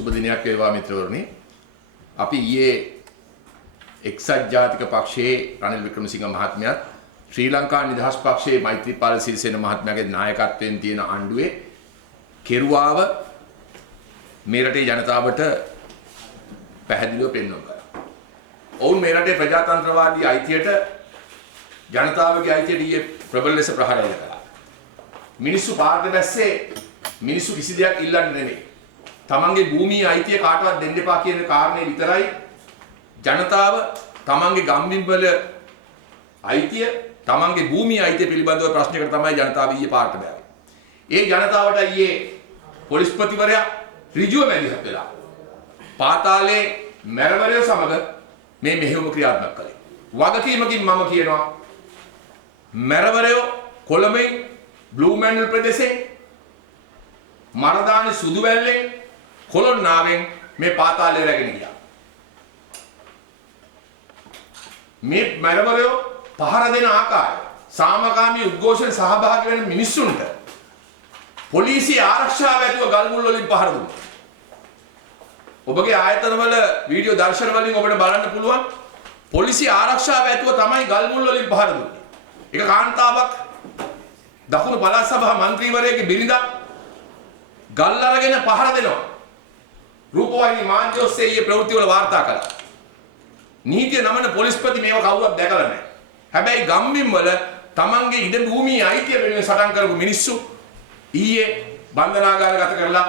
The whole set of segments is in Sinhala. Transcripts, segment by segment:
සුබ දිනයක් වේවා මිත්‍රවරුනි. අපි ඊයේ එක්සත් ජාතික පක්ෂයේ රනිල් වික්‍රමසිංහ මහත්මයාත් ශ්‍රී ලංකා නිදහස් පක්ෂයේ මෛත්‍රීපාල සිරිසේන මහත්මයාගේ නායකත්වයෙන් තියෙන ආණ්ඩුවේ කෙරුවාව මේ රටේ ජනතාවට පැහැදිලිව පෙන්වන්න කරා. ඔවුන් මේ රටේ ප්‍රජාතන්ත්‍රවාදී අයිතියට ජනතාවගේ අයිතියට ඊයේ ප්‍රබල ලෙස ප්‍රහාරය කළා. මිනිස්සු පාරට බැස්සේ මිනිස්සු කිසි දෙයක් ඉල්ලන්නේ නෙමෙයි. තමන්ගේ භූමියේ අයිතිය කාටවත් දෙන්න එපා කියන කාරණේ විතරයි ජනතාව තමන්ගේ ගම්බිම් වල අයිතිය තමන්ගේ භූමියේ අයිතිය පිළිබඳව ප්‍රශ්නයකට තමයි ජනතාව ඊයේ පාරට බෑවේ. ඒ ජනතාවට ඊයේ පොලිස්පතිවරයා ඍජුව මැදිහත් වෙලා පාතාලේ මැරවරය සමග මේ මෙහෙයුම ක්‍රියාත්මක කළේ. වගකීමකින් මම කියනවා මැරවරය කොළඹින් බ්ලූ මැන්ඩල් ප්‍රදේශේ මරදානේ සුදුවැල්ලෙන් කොළොන්නාවෙන් මේ පාතාලේ රැගෙන ගියා. මේ මැරවරය පහර දෙන ආකාරය සාමකාමී උද්ඝෝෂණ සහභාගී වෙන මිනිස්සුන්ට පොලිසිය ආරක්ෂාව ඇතුව ගල් මුල් වලින් පහර දුන්නා. ඔබගේ ආයතනවල වීඩියෝ දර්ශන වලින් ඔබට බලන්න පුළුවන් පොලිසිය ආරක්ෂාව ඇතුව තමයි ගල් මුල් වලින් පහර දුන්නේ. ඒක කාන්තාවක් දකුණු පළාත් සභා මන්ත්‍රීවරයෙක්ගේ බිරිඳක් ගල් අරගෙන පහර දෙනවා. රූපවාහිනී මාධ්‍ය ඔස්සේ ඊයේ ප්‍රවෘත්ති වල වාර්තා කළා. නීතිය නමන පොලිස්පති මේව කවුරුත් දැකලා නැහැ. හැබැයි ගම්බිම් වල තමන්ගේ ඉඩ භූමියේ අයිතිය වෙනුවෙන් සටන් කරපු මිනිස්සු ඊයේ බන්ධනාගාර ගත කරලා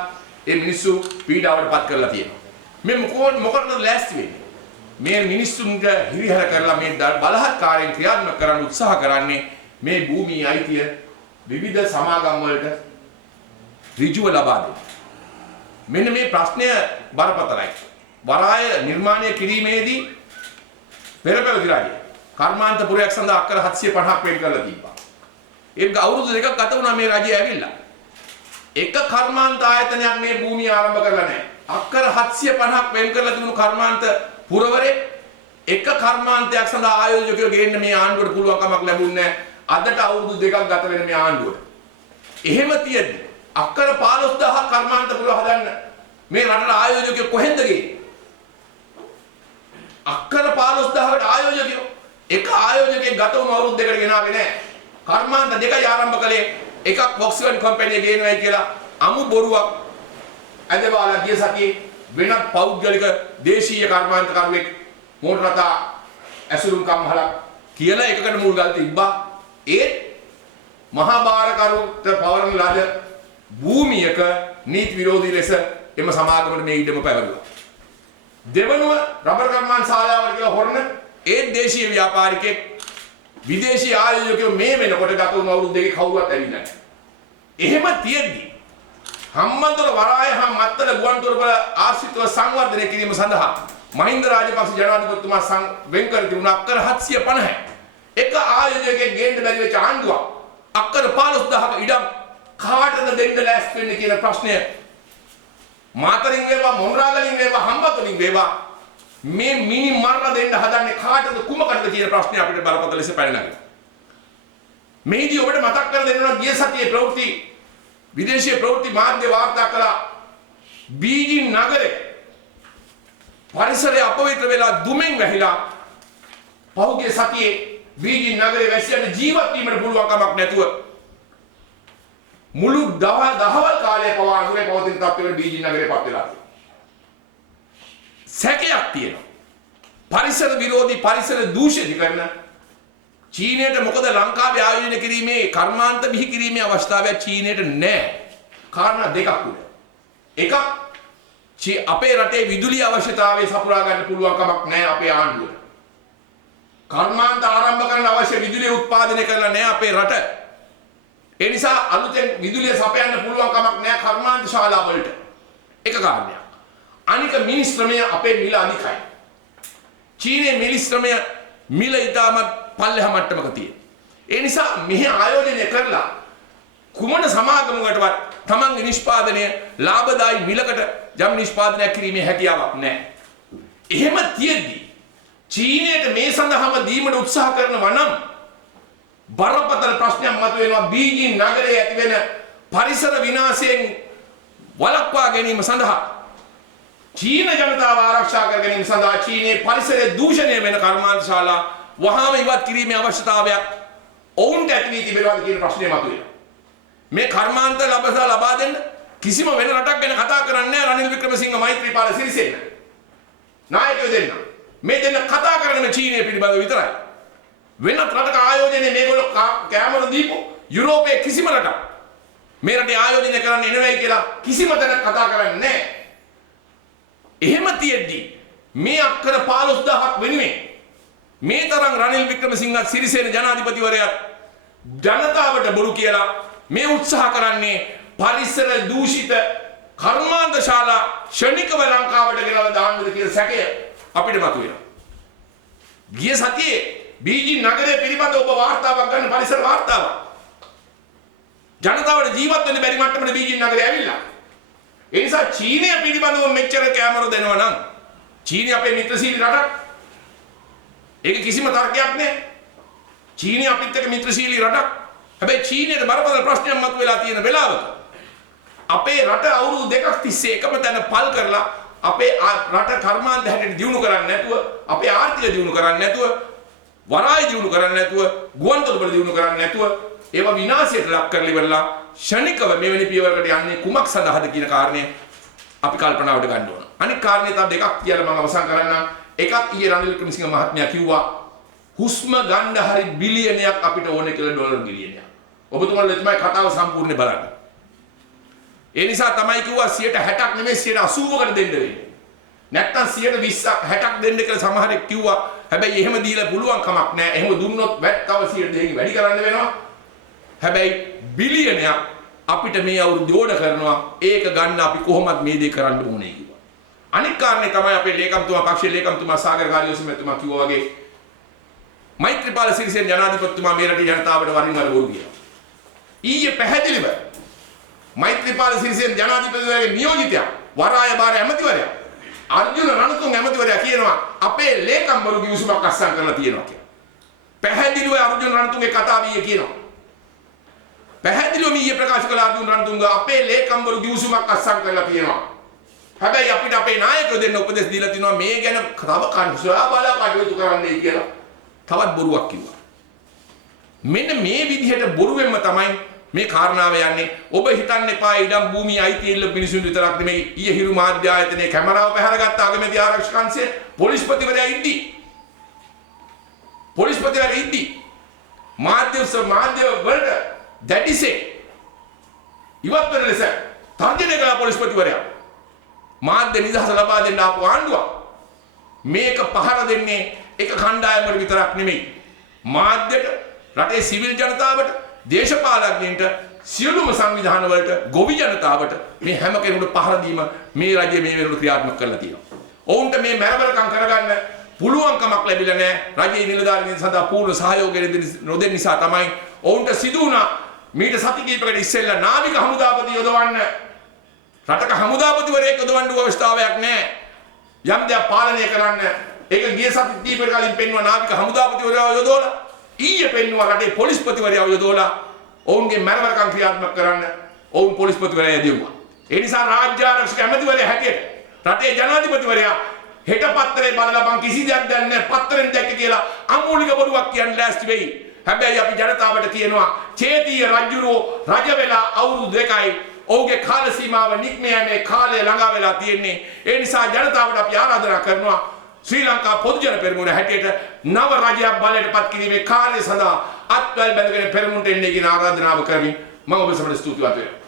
ඒ මිනිස්සු පීඩාවට පත් කරලා තියෙනවා. මේ මොකටද ලෑස්ති වෙන්නේ? මේ මිනිස්සුන්ට හිරිහැර කරලා මේ බලහත්කාරයෙන් ක්‍රියාත්මක කරන්න උත්සාහ කරන්නේ මේ භූමියේ අයිතිය විවිධ සමාගම් වලට ඍජුව ලබා දෙන්න. මෙන්න මේ ප්‍රශ්නය බරපතලයි. වරාය නිර්මාණය කිරීමේදී පෙරපැවති රජය කර්මාන්තපුරයක් සඳහා අක්කර 750ක් වෙන් කරලා තිබ්බා. ඒක අවුරුදු දෙකක් ගත වුණා මේ රජය ඇවිල්ලා. එක කර්මාන්ත ආයතනයක් මේ භූමිය ආරම්භ කරලා නැහැ. අක්කර 750ක් වෙන් කරලා තිබුණු කර්මාන්ත පුරවරේ එක කර්මාන්තයක් සඳහා ආයෝජකයෝ ගේන්න මේ ආණ්ඩුවට පුළුවන් කමක් ලැබුණේ නැහැ. අදට අවුරුදු දෙකක් ගත වෙන මේ ආණ්ඩුවට. එහෙම තියෙද්දි අක්කර 15000ක් කර්මාන්ත පුර හදන්න මේ රටට ආයෝජකයෝ කොහෙන්ද ගියේ? අක්කර 15000කට ආයෝජකයෝ එක ආයෝජකයෙක් ගත වුණු අවුරුදු දෙකකට ගෙනාවේ නැහැ. කර්මාන්ත දෙකයි ආරම්භ කළේ. එකක් Volkswagen කම්පැනි ගේනවායි කියලා අමු බොරුවක් ඇදවාලා ගිය සතියේ වෙනත් පෞද්ගලික දේශීය කර්මාන්තකරුවෙක් මෝටර රථ ඇසුරුම් කම්හලක් කියලා එකකට මුල් ගල් තිබ්බා. ඒ මහා බාරකරුට පවරන ලද භූමියක නීති විරෝධී ලෙස එම සමාගමට මේ ඉඩම පැවරුවා. දෙවනුව රබර් කර්මාන්ත ශාලාවට කියලා හොරන ඒ දේශීය ව්‍යාපාරිකෙක් විදේශී ආයෝජකයෝ මේ වෙනකොට ගත වුණු අවුරුදු දෙකේ කවුරුවත් ඇවිල්ලා නැහැ. එහෙම තියෙද්දි හම්බන්තොට වරාය හා මත්තල ගුවන්තොටුපළ ආශ්‍රිතව සංවර්ධනය කිරීම සඳහා මහින්ද රාජපක්ෂ ජනාධිපතිතුමා වෙන් කර තිබුණ අක්කර 750 එක ආයෝජකයෙක් ගේන්න බැරි වෙච්ච ආණ්ඩුවක් අක්කර 15000ක ඉඩම් කාටද දෙන්න ලෑස්ති වෙන්නේ කියන ප්‍රශ්නය මාතරින් වේවා මොණරාගලින් වේවා හම්බන්තොටින් වේවා මේ මිනි මරලා දෙන්න හදන්නේ කාටද කුමකටද කියන ප්‍රශ්නේ අපිට බරපතල ලෙස පැනනගනවා. මේදී ඔබට මතක් කර දෙන්නවා ගිය සතියේ ප්‍රවෘත්ති විදේශීය ප්‍රවෘත්ති මාධ්‍ය වාර්තා කළා බීජිං නගරේ පරිසරය අපවිත්‍ර වෙලා දුමෙන් වැහිලා පහුගිය සතියේ බීජිං නගරේ වැසියන්ට ජීවත් වීමට පුළුවන් කමක් නැතුව මුළු දහවල් කාලය පවා අඳුරේ පවතින තත්ත්වවල බීජිං නගරේ පත් වෙලා තියෙනවා. සැකයක් තියෙනවා. පරිසර විරෝධී පරිසර දූෂණය කරන චීනයට මොකද ලංකාවේ ආයෝජනය කිරීමේ කර්මාන්ත බිහි කිරීමේ අවස්ථාවක් චීනයට නැහැ. කාරණා දෙකක් උඩ. එකක් අපේ රටේ විදුලි අවශ්‍යතාවය සපුරා ගන්න පුළුවන් කමක් නැහැ අපේ ආණ්ඩුවට. කර්මාන්ත ආරම්භ කරන්න අවශ්‍ය විදුලිය උත්පාදනය කරලා නැහැ අපේ රට. ඒ නිසා අලුතෙන් විදුලිය සපයන්න පුළුවන් කමක් නැහැ කර්මාන්ත ශාලා වලට. එක කාරණයක්. අනික මිලි ශ්‍රමය අපේ මිල අධිකයි. චීනයේ මිලි ශ්‍රමය මිල ඉතාමත් පල්ලෙහා මට්ටමක තියෙන. ඒ නිසා මෙහි ආයෝජනය කරලා කුමන සමාගමකටවත් තමන්ගේ නිෂ්පාදනය ලාභදායී මිලකට යම් නිෂ්පාදනයක් කිරීමේ හැකියාවක් නැහැ. එහෙම තියෙද්දි චීනයට මේ සඳහාම දීමට උත්සාහ කරනවා නම් බරපතල ප්‍රශ්නයක් මතුවෙනවා බීජිං නගරයේ ඇතිවෙන පරිසර විනාශයෙන් වළක්වා ගැනීම සඳහා චීන ජනතාව ආරක්ෂා කර ගැනීම සඳහා චීනයේ පරිසරයේ දූෂණය වෙන කර්මාන්තශාලා වහාම ඉවත් කිරීමේ අවශ්‍යතාවයක් ඔවුන්ට ඇති වී තිබෙනවාද කියන ප්‍රශ්නය මතුවෙනවා. මේ කර්මාන්ත ලබා දෙන්න කිසිම වෙන රටක් ගැන කතා කරන්නේ නැහැ රනිල් වික්‍රමසිංහ මෛත්‍රීපාල සිරිසේන. නායකයෝ දෙන්න. මේ දෙන්න කතා කරන්නේ චීනය පිළිබඳව විතරයි. වෙනත් රටක ආයෝජනයේ මේගොල්ලෝ කැමර දීපු යුරෝපයේ කිසිම රටක් මේ රටේ ආයෝජනය කරන්න එනවයි කියලා කිසිම තැනක කතා කරන්නේ නැහැ. එහෙම තියෙද්දි මේ අක්කර 15000ක් වෙනුවෙන් මේ තරම් රනිල් වික්‍රමසිංහ සිරිසේන ජනාධිපතිවරයා ජනතාවට බොරු කියලා මේ උත්සාහ කරන්නේ පරිසර දූෂිත කර්මාන්තශාලා ශනිකව ලංකාවට ගෙනලා දාන්නද කියලා සැකය අපිට මතුවෙනවා. ගිය සතියේ බීජිං නගරය පිළිබඳ ඔබ වාර්තාවක් ගන්න පරිසර වාර්තාවක්. ජනතාවට ජීවත් වෙන්න බැරි මට්ටමට බීජිං නගරය ඇවිල්ලා. ඒ නිසා චීනය පිළිබඳව මෙච්චර කැමර දෙනවා නම් චීනය අපේ මිත්‍රශීලී රටක්. ඒක කිසිම තර්කයක් නෑ. චීනය අපිත් එක්ක මිත්‍රශීලී රටක්. හැබැයි චීනයට බරපතල ප්‍රශ්නයක් මතුවලා තියෙන වෙලාවක අපේ රට අවුරුදු දෙකක් තිස්සේ එකම තැන පල් කරලා අපේ රට කර්මාන්ත හැටියට දියුණු කරන්නේ නැතුව අපේ ආර්ථිකය දියුණු කරන්නේ නැතුව වරාය දියුණු කරන්නේ නැතුව ගුවන්තොටුපළ දියුණු කරන්නේ නැතුව ඒවා විනාශයට ලක් කරලා ඉවරලා ෂණිකව මෙවැනි පියවරකට යන්නේ කුමක් සඳහාද කියන කාරණය අපි කල්පනාවට ගන්න ඕන. අනිත් කාරණේ තව දෙකක් කියලා මම අවසන් කරන්නම්. එකක් ඊයේ රනිල් වික්‍රමසිංහ මහත්මයා කිව්වා හුස්ම ගන්න හරි බිලියනයක් අපිට ඕනේ කියලා ඩොලර් බිලියනයක්. ඔබතුමාලා තමයි කතාව සම්පූර්ණේ බලන්න. ඒ නිසා තමයි කිව්වා 60ක් නෙමෙයි 80කට දෙන්න වෙන්නේ. නැත්තම් 120ක් 60ක් දෙන්න කියලා සමහරෙක් කිව්වා. හැබැයි එහෙම දීලා පුළුවන් කමක් නැහැ. එහෙම දුන්නොත් වැට් තව 100 වැඩි කරන්න වෙනවා. හැබැයි බිලියනයක් අපිට මේ අවුරුද්ද ඕන කරනවා. ඒක ගන්න අපි කොහොමද මේ දේ කරන්න ඕනේ කිව්වා. අනිත් කාරණේ තමයි අපේ ලේකම්තුමා පක්ෂයේ ලේකම්තුමා සාගර කාර්යෝසමතුමා කිව්වා වගේ මෛත්‍රීපාල සිරිසේන ජනාධිපතිතුමා මේ රටේ ජනතාවට වරින් වර බොරු කියනවා. ඊයේ පැහැදිලිව මෛත්‍රීපාල සිරිසේන ජනාධිපතිතුමාගේ නියෝජිතයා වරායබාර ඇමතිවරයා අර්ජුන රණතුංග ඇමතිවරයා කියනවා අපේ ලේකම්වරු කිවිසුමක් අස්සම් කරලා තියෙනවා කියලා. පැහැදිලිව අර්ජුන රණතුංගේ කතාව ඊයේ කියනවා. පැහැදිලිවම ඊයේ ප්‍රකාශ කළ අර්ජුන රණතුංග අපේ ලේකම්වරු කිවිසුමක් අස්සම් කරලා තියෙනවා. හැබැයි අපිට අපේ නායකයෝ දෙන්න උපදෙස් දීලා තිනවා මේ ගැන තව කන්සලා බලා කටයුතු කරන්නයි කියලා. තවත් බොරුවක් කිව්වා. මෙන්න මේ විදිහට බොරුවෙන්ම තමයි මේ කාරණාව යන්නේ. ඔබ හිතන්න එපා ඉඩම් භූමිය අයිති ඉල්ල මිනිසුන් විතරක් නෙමෙයි. ඊයේ හිරු මාධ්‍ය ආයතනයේ කැමරාව පැහැරගත්ත අගමැති ආරක්ෂක අංශයේ පොලිස්පතිවරයා ඉද්දි. පොලිස්පතිවරයා ඉද්දි. මාධ්‍ය වලට දැඩිසේ ඉවත් වෙන ලෙස තර්ජනය කළ පොලිස්පතිවරයා මාධ්‍ය නිදහස ලබා දෙන්න ආපු ආණ්ඩුවක් මේක පහර දෙන්නේ එක කණ්ඩායමකට විතරක් නෙමෙයි. මාධ්‍යට, රටේ සිවිල් ජනතාවට, දේශපාලඥයින්ට, සියලුම සංවිධාන වලට, ගොවි ජනතාවට මේ හැම කෙනෙකුට පහර දීම මේ රජය මේ වෙනකොට ක්‍රියාත්මක කරලා තියෙනවා. ඔවුන්ට මේ මැරවරකම් කරගන්න පුළුවන්කමක් ලැබිලා නැහැ. රජයේ නිලධාරීන් සඳහා පූර්ණ සහයෝගය නොදෙන්න නිසා තමයි ඔවුන්ට සිදු වුණා මීට සති කිහිපයකට ඉස්සෙල්ලා නාවික හමුදාපති යොදවන්න රටක හමුදාපතිවරයෙක් යොදවන්න අවස්ථාවක් නැහැ. යම් දෙයක් පාලනය කරන්න ඒක ගිය සති කිහිපයකට කලින් පෙන්වුවා නාවික හමුදාපතිවරයා යොදවලා ඊයේ පෙන්වුවා රටේ පොලිස්පතිවරයා යොදවලා ඔවුන්ගේ මැරවරකම් ක්‍රියාත්මක කරන්න ඔවුන් පොලිස්පතිවරයා යොදවුවා. ඒ නිසා රාජ්‍ය ආරක්ෂක ඇමතිවරයා හැටියට රටේ ජනාධිපතිවරයා හෙට පත්තරේ බලලා බං කිසි දෙයක් දන්නේ නැහැ පත්තරෙන් දැක්ක කියලා අමූලික බොරුවක් කියන්න ලෑස්ති වෙයි. හැබැයි අපි ජනතාවට කියනවා චේතීය රජුරෝ රජ වෙලා අවුරුදු 2යි ඔහුගේ කාල සීමාව නික්මයන්නේ කාලය ළඟා වෙලා තියෙන්නේ. ඒ නිසා ජනතාවට අපි ආරාධනා කරනවා ශ්‍රී ලංකා පොදු ජන පෙරමුණ හැටියට නව රජයක් බලයට පත් කිරීමේ කාර්යය සඳහා අත්වැල් බැඳගෙන පෙරමුණට එන්නේ කියන ආරාධනාව කරමින් මම ඔබ සමග ස්තුතිවන්ත වෙනවා.